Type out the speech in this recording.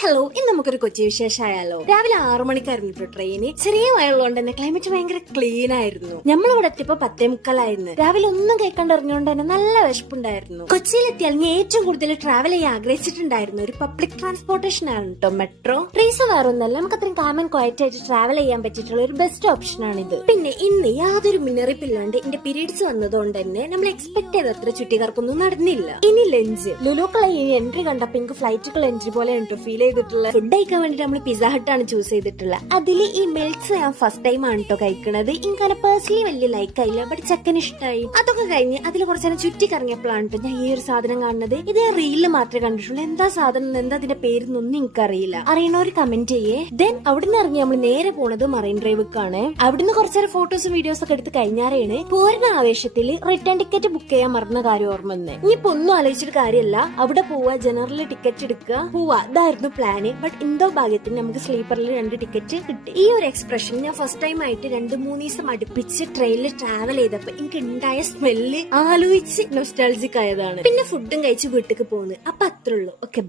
Hello ഇന്ന് നമുക്കൊരു കൊച്ചി വിശേഷമായാലോ? രാവിലെ ആറു മണിക്കായിരുന്നു കേട്ടോ ട്രെയിന് ചെറിയ മഴയുള്ളതുകൊണ്ട് തന്നെ ക്ലൈമറ്റ് ഭയങ്കര ക്ലീൻ ആയിരുന്നു. നമ്മളിവിടെ എത്തിയപ്പോ പത്തേ മുക്കാലായിരുന്നു. രാവിലെ ഒന്നും കേൾക്കാണ്ട് ഇറങ്ങിയോണ്ട് തന്നെ നല്ല വിശപ്പുണ്ടായിരുന്നു. കൊച്ചിയിലെത്തിയാൽ ഞാൻ ഏറ്റവും കൂടുതൽ ട്രാവൽ ചെയ്യാൻ ആഗ്രഹിച്ചിട്ടുണ്ടായിരുന്നു ഒരു പബ്ലിക് ട്രാൻസ്പോർട്ടേഷൻ ആണ് കേട്ടോ മെട്രോ റീസൺ വേറൊന്നല്ല നമുക്ക് അത്രയും കാമൻ ക്വയറ്റ് ആയിട്ട് ട്രാവൽ ചെയ്യാൻ പറ്റിയിട്ടുള്ള ഒരു ബെസ്റ്റ് ഓപ്ഷൻ ആണ് ഇത് പിന്നെ ഇന്ന് യാതൊരു മുന്നറിയിപ്പില്ലാണ്ട് എന്റെ പീരീഡ്സ് വന്നതുകൊണ്ട് തന്നെ നമ്മൾ എക്സ്പെക്ട് ചെയ്ത അത്ര ചുറ്റികർക്കൊന്നും നടന്നില്ല. ഇനി ലഞ്ച് ലുലുക്കളെ ഈ എൻട്രി കണ്ടപ്പോ എനിക്ക് ഫ്ലൈറ്റുകൾ എൻട്രി പോലെ ഉണ്ട് ഫീൽ ചെയ്തിട്ടുള്ളത് ഫുഡ് കഴിക്കാൻ വേണ്ടിട്ട് നമ്മൾ പിസ്സ ഹട്ടാണ് ചൂസ് ചെയ്തിട്ടുള്ളത് അതിൽ ഈ മെൽറ്റ്സ് ഞാൻ ഫസ്റ്റ് ടൈം ആണ് കേട്ടോ കഴിക്കണത്. ഇങ്ങനെ പേഴ്സണലി വലിയ ലൈക്ക് ആയില്ല ബട്ട് ചെക്കന് ഇഷ്ടമായി അതൊക്കെ കഴിഞ്ഞ് അതിൽ കുറച്ച് നേരം ചുറ്റി കറങ്ങിയപ്പോഴാണ് കേട്ടോ ഞാൻ ഈ ഒരു സാധനം കാണുന്നത്. ഇത് ഞാൻ റീലിൽ മാത്രമേ കണ്ടിട്ടുള്ളൂ. എന്താ സാധനം എന്താ അതിന്റെ പേരെന്നൊന്നും എനിക്കറിയില്ല. ഒരു കമന്റ് ചെയ്യേ. ദെൻ അവിടുന്ന് ഇറങ്ങി നമ്മൾ നേരെ പോണത് മറൈൻ ഡ്രൈവ്ക്കാണ് അവിടുന്ന് കുറച്ചേരം ഫോട്ടോസും വീഡിയോസും ഒക്കെ എടുത്ത് കഴിഞ്ഞാറേണ് പൂർണ ആവേശത്തിൽ റിട്ടേൺ ടിക്കറ്റ് ബുക്ക് ചെയ്യാൻ മറന്ന കാര്യം ഓർമ്മ വന്നേ. ഇനിയിപ്പോ ഒന്നും ആലോചിച്ചിട്ട് കാര്യമല്ല അവിടെ പോവാ ജനറൽ ടിക്കറ്റ് എടുക്കുക പോവാ. ഇതായിരുന്നു പ്ലാന് ബട്ട് എന്തോ ഭാഗ്യത്തിന് നമുക്ക് സ്ലീപ്പറിൽ രണ്ട് ടിക്കറ്റ് കിട്ടി. ഈ ഒരു എക്സ്പ്രഷൻ ഞാൻ ഫസ്റ്റ് ടൈം ആയിട്ട് രണ്ട് മൂന്ന് ദിവസം അടുപ്പിച്ച് ട്രെയിനിൽ ട്രാവൽ ചെയ്തപ്പോ എനിക്ക് ഉണ്ടായ സ്മെല്ല് ആലോചിച്ച് നൊസ്റ്റാൾജിക് ആയതാണ്. പിന്നെ ഫുഡും കഴിച്ച് വീട്ടിലേക്ക് പോകുന്നത് അപ്പൊ അത്രേ ഉള്ളൂ. ഓക്കെ